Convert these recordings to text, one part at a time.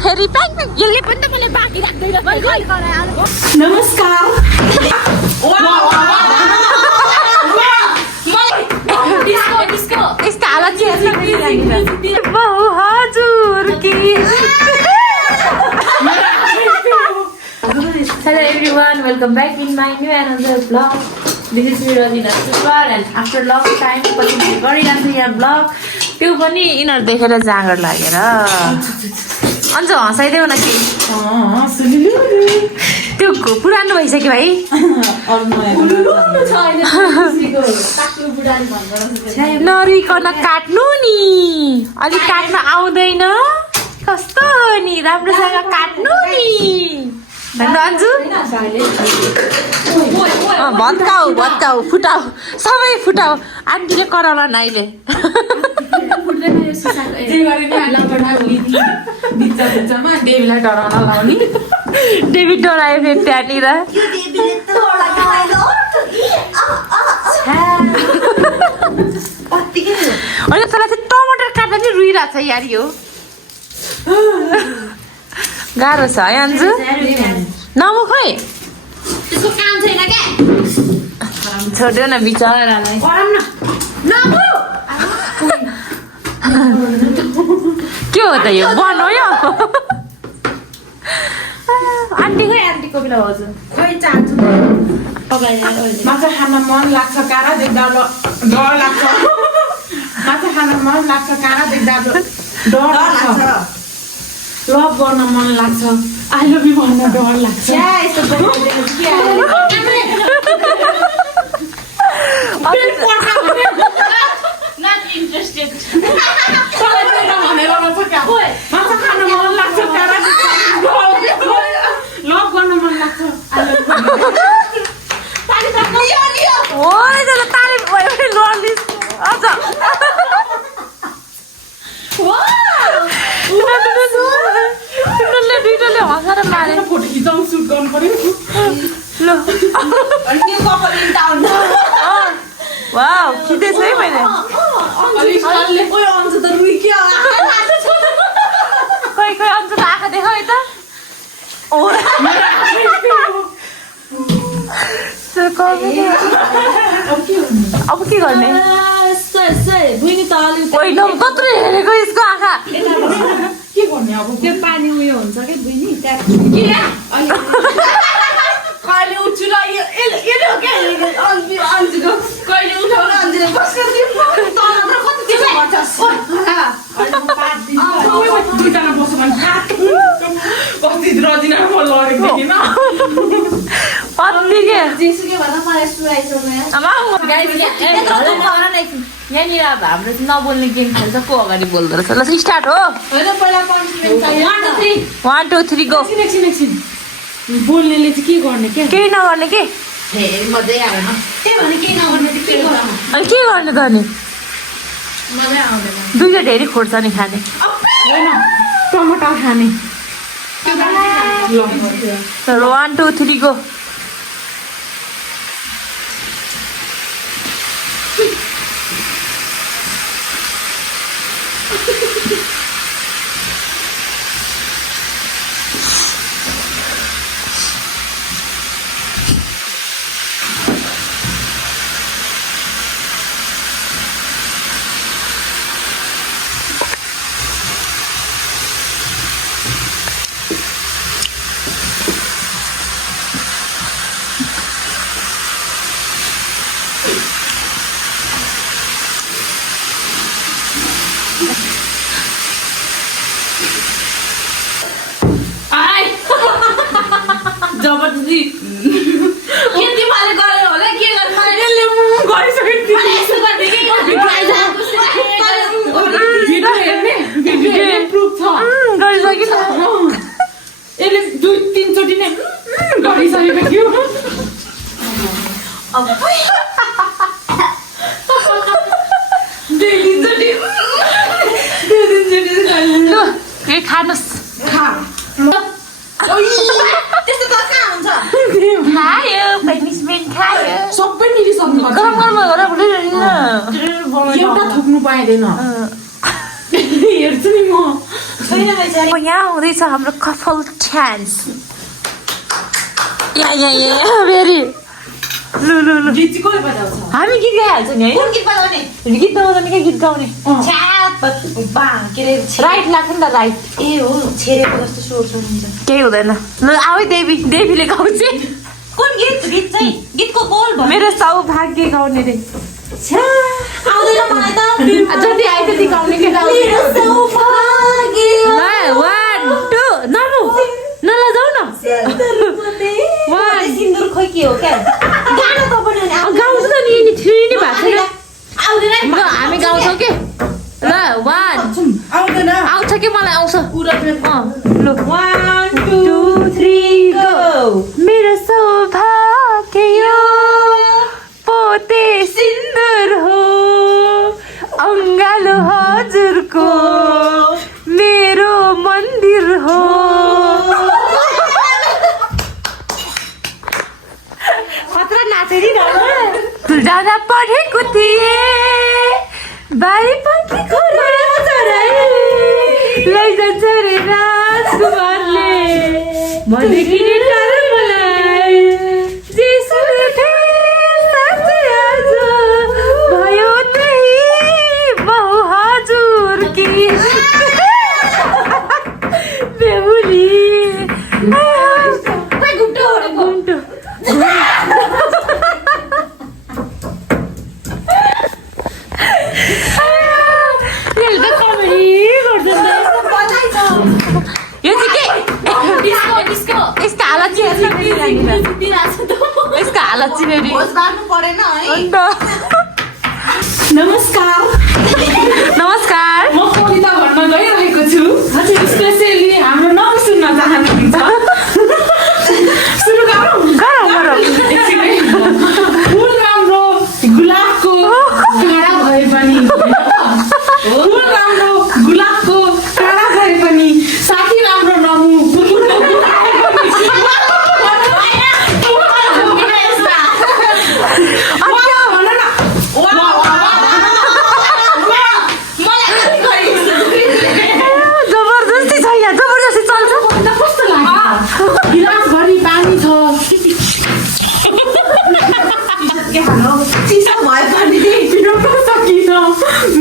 फेरि यसले पनि त मलाई बाँकी राख्दैन। नमस्कार। यसको हालत चाहिँ हजुर कि Hello everyone, welcome back in my new another vlog. This is me Rajina Super and after long time पछि मैले गरिरहेको छु यहाँ vlog। त्यो पनि यिनीहरू देखेर जाँगर लागेर अन्त हँसाइदेऊ न कि त्यो पुरानो भइसक्यो भाइ। नरिकन काट्नु नि, अलिक काट्न आउँदैन कस्तो नि, राम्रोसँग काट्नु नि अन्जु। भत्काऊ फुटाऊ सबै फुटाऊ, आन्टीले कराउला न अहिले। डेभी डरायो फेरि त्यहाँनिर। होइन तँलाई चाहिँ टमाटर काट्दा नि रुइरहेको छ यार, यो गाह्रो छ है अन्जु। नमु खोइ त्यसको काम छैन क्या, छोड्यो न बिचरालाई। के हो त यो, बनो यो आन्टी खोइ, आन्टीको बेला हजुर खोइ चाहन्छु। माछा खान मन लाग्छ, काँडा देख्दा डर लाग्छ। माछा खान मन लाग्छ, काँडा देख्दा डर लाग्छ। लभ गर्न मन लाग्छ, आई लभ यु भन्न डर लाग्छ। माछा खान मन लाग्छ, काँडा लभ गर्न मन लाग्छ। हँसाएर मारे। फोटो खिचाउनु सुट गर्नु पर्यो। वाउ खिचेछु है मैले। खोइ खोइ अन्जु त आँखा देखाऊ यता। अब के गर्ने, कत्रो हेरेको यसको आँखा। के गर्ने अब, त्यो पानी उयो हुन्छ कि बुझ्नी कहिले उठ्छु ल, कहिले उठाउन अन्जिलो दुईजना बस्यो भने कति रजिना म लडेको थिएन। यहाँनिर अब हाम्रो नबोल्ने गेम खेल्छ, को अगाडि बोल्दो रहेछ। ल स्टार्ट हो, 1 2 3 गो। बोल्नेले चाहिँ के गर्ने क्या, केही नगर्ने के, मजै आएन। त्यही भने केही नगर्ने चाहिँ के गर्नु, अनि के गर्ने त अनि मजै आउँदैन। दुईवटा धेरै खोर्छ नि खाने। होइन टमाटर खाने। 1 2 3 गो। जबरजस्ती के तिमीले गर्यो होला, के गर्नु यसले गरिसकेको भिडियो प्रुफ छ, गरिसक्यो त। यसले 2-3 चोटि नै गरिसकेको थियो। खानुहोस्, त्यस्तो त कहाँ हुन्छ, खायो पनिसमेन्ट खायो। सबै मिलिसक्नु पर्छ। गरम गरम गरेर एउटा थुक्नु पाइँदैन। हेर्छु नि म यहाँ हुँदैछ हाम्रो कपल डान्स भेरी लु लु लु गीत चाहिँ कोही बजाउँछ हामी गीत गाइहाल्छौँ नि है गीत बजाउने गीत नबजाउने क्या गीत गाउने के अरे राइट लाग्छ नि त राइट ए हो छेरेको जस्तो स्वर सुनिन्छ केही हुँदैन ल आऊ है देवीले गाउँछ कुन गीत चाहिँ गीतको बोल भन्नु मेरो सौभाग्य गाउने रे आउँदैन मलाई त जति आयो त्यति गाउने के मेरो सौभाग्य ल 1 2 नलु नलजाऊ न सिन्दुर खोइ के हो क्या गाना त बनाउने गाउँछ त नि थ्री नै भएको छैन आउँदैन हामी गाउँछौँ के ल 1 आउँदैन आउँछ कि मलाई आउँछ ल 1 2 3 गो मेरो सौभाग्य यो पोते सिन्दुर हो अङ्गालो हजुरको मेरो मन्दिर हो खतरा नाचेरी जाँदा पढेको थिएँ बारी पंखी खोला चराए लैजान्छ रे राजकुमारले मदेखि नै टाढो मलाई जे सुने साँच्चै आज भयो त्यही बहु हजुर कि बेहुली घुम्टो यसको हालत चाहिँ गर्नु परेन है नमस्कार नमस्कार म कविता भन्न गइरहेको छु स्पेसली हाम्रो नाम सुन्न चाहनुहुन्छ सुरु गरौँ एकछिनै फुल राम्रो गुलाबको काँडा भए पनि फुल राम्रो गुलाबको काँडा भए पनि साथी राम्रो नमु जबरजस्ती छ यहाँ जबरजस्ती चल्छ कस्तो लाग्यो गिलासभरि पानी छ चिसो भए पनि पिउन सकिन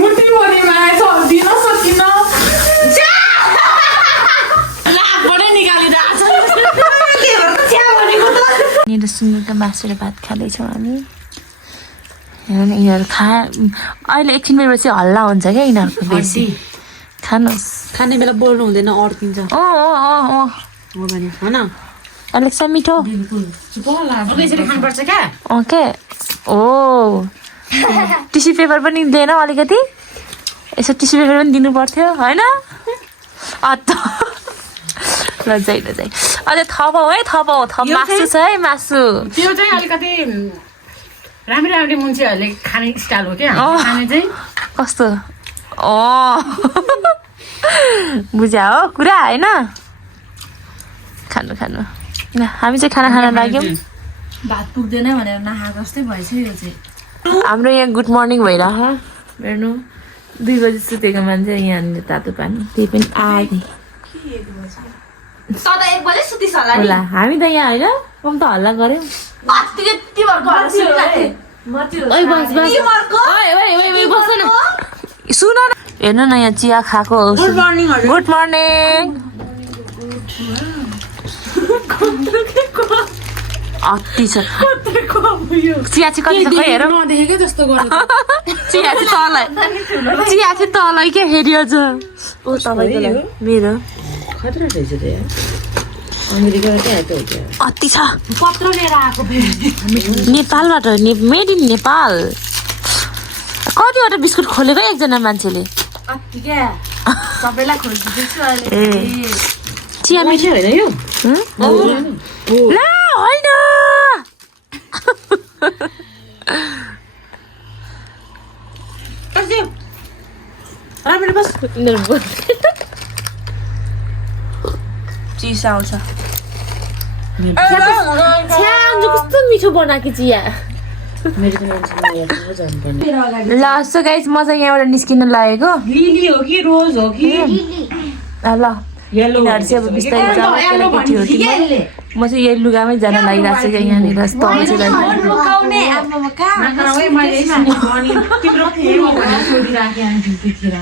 मुठीभरि माया छ दिन सकिन यहाँनिर सुँगुरको मासु र भात खाँदैछौँ हामी हेर्नु यिनीहरू अहिले एकछिन बेरपछि हल्ला हुन्छ क्या यिनीहरूको बेसी खानुहोस् खाने बेला बोल्नु हुँदैन अड्किन्छ हो भने होइन अलेक्सा मिठो यसरी खानुपर्छ क्या ओके ओ टिस्यु पेपर पनि दिएन अलिकति यसो टिस्यु पेपर पनि दिनु पर्थ्यो होइन लजाइ अझै थपाउ है थपाउ मासु छ है मासु त्यो चाहिँ अलिकति राम्रै राम्रै मान्छेहरूले खाने स्टाइल हो क्या खाने चाहिँ कस्तो बुझ्या हो कुरा होइन खानु ल हामी चाहिँ खाना खान लाग्यौँ भात पुग्दैन भनेर नखाएको जस्तै भएछ यो चाहिँ हाम्रो यहाँ गुड मर्निङ भइरहेको हेर्नु 2 बजी सुतेको मान्छे यहाँनिर तातो पानी त्यही पनि आधी सदा 1 बजे सुतिस होला नि होला हामी त यहाँ होइन म त हल्ला गऱ्यौँ सुन न हेर्नु न यहाँ चिया खाएको गुड मर्निङ गुड मर्निङ अति छ चिया चाहिँ कति छ खै हेर नदेखेकै जस्तो गर्नु चिया चाहिँ तलै क्या हेरियो छ ओ तपाईँको लागि मेरो खतरा रहेछ त यार अमेरिकाबाट आएको हो क्या अति छ पत्र लिएर आएको नेपालबाट मेड इन नेपाल कतिवटा बिस्कुट खोलेको एकजना मान्छेले अति क्या सबैलाई खोजिदिन्छु अहिले ए चिया मिठो होइन यो ल होइन राम्रो बस चिसो आउँछ कस्तो मिठो बनाएको चिया ल सो गाइस म चाहिँ यहाँबाट निस्किन लागेको लिली हो कि रोज हो कि ल यिनीहरू चाहिँ अब बिस्तारै जान्छ केटाकेटीहरू म चाहिँ यही लुगामै जान लागिरहेको छु क्या यहाँनिर यस्तो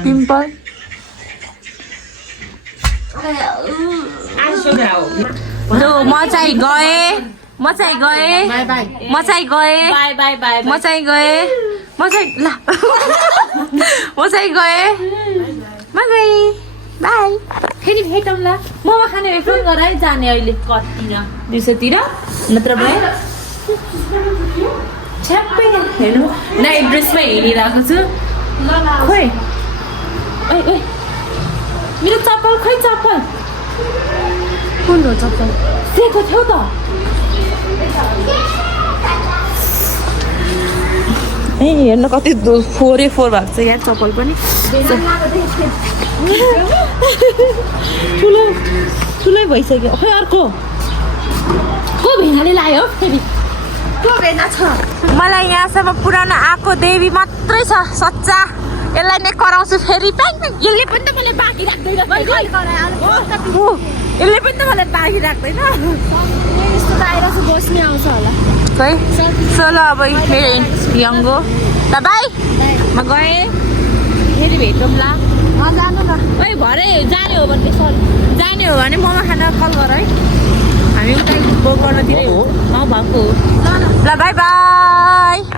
पिम्पल म चाहिँ गएँ ल म गएँ बाई फेरि भेटौँला मोमो खाने भए फोन गर है जाने अहिले कतितिर दिउँसोतिर नत्र भए छ्याप्पै हेर्नु नाइट ड्रेसमै हिँडिरहेको छु खोइ ओइ ओइ मेरो चप्पल खोइ चप्पल कुन हो चप्पल सेको थियो त ए हेर्नु कति 4 भएको छ यहाँ चप्पल पनि ठुलै भइसक्यो खै अर्को को भेनाले लायो फेरि को भेना छ मलाई यहाँसम्म पुरानो आएको देवी मात्रै छ सच्चा यसलाई नै कराउँछु फेरि यसले पनि त मलाई बाँकी राख्दैन यसले पनि त मलाई बाँकी राख्दैन यस्तो बाहिर चाहिँ बस्ने आउँछ होला खै चलो अब मेरो यङ्गो ल बाई म गएँ फेरि भेटौँला जानु न ओइ भरे जाने हो भने जाने हो भने मोमो खान कल गर है हामी उता गर्नतिर भएको ल बाई बाई